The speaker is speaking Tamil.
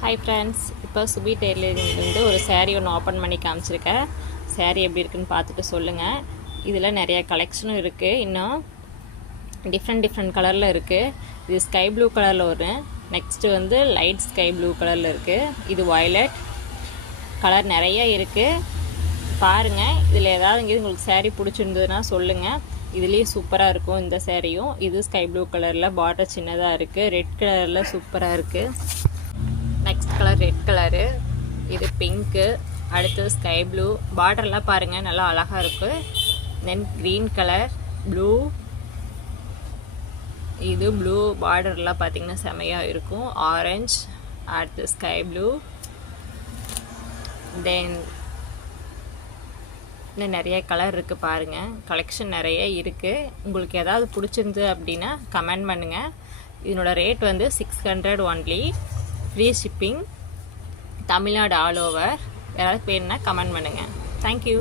ஹாய் ஃப்ரெண்ட்ஸ், இப்போ சுபி டெய்லரிங்லேருந்து ஒரு saree ஒன்று ஓப்பன் பண்ணி காமிச்சிருக்கேன். saree எப்படி இருக்குன்னு பார்த்துட்டு சொல்லுங்கள். இதில் நிறைய கலெக்ஷனும் இருக்குது. இன்னும் டிஃப்ரெண்ட் கலரில் இருக்குது. இது ஸ்கை ப்ளூ கலரில் வரும். நெக்ஸ்ட்டு வந்து லைட் ஸ்கை ப்ளூ கலரில் இருக்குது. இது வயலட் கலர் நிறைய இருக்குது. பாருங்கள், இதில் ஏதாவது இங்கே உங்களுக்கு saree பிடிச்சிருந்ததுன்னா சொல்லுங்கள். இதுலேயும் சூப்பராக இருக்கும் இந்த சேரீயும். இது ஸ்கை ப்ளூ கலரில் பார்டர் சின்னதாக இருக்குது. ரெட் கலரில் சூப்பராக இருக்குது. நெக்ஸ்ட் கலர் ரெட் கலரு, இது பிங்க்கு, அடுத்து ஸ்கை ப்ளூ. பார்டர்லாம் பாருங்கள், நல்லா அழகாக இருக்குது. தென் க்ரீன் கலர், ப்ளூ, இது ப்ளூ பார்டர்லாம் பார்த்திங்கன்னா செமையாக இருக்கும். ஆரஞ்ச், அடுத்து ஸ்கை ப்ளூ. தென் இன்னும் நிறைய கலர் இருக்குது பாருங்கள். கலெக்ஷன் நிறைய இருக்குது. உங்களுக்கு ஏதாவது பிடிச்சிருந்து அப்படின்னா கமெண்ட் பண்ணுங்கள். இதனோட ரேட் வந்து 600 only. Free shipping, Tamil Nadu all over. யாராவது வேணும்னா கமெண்ட் பண்ணுங்கள். தேங்க்யூ.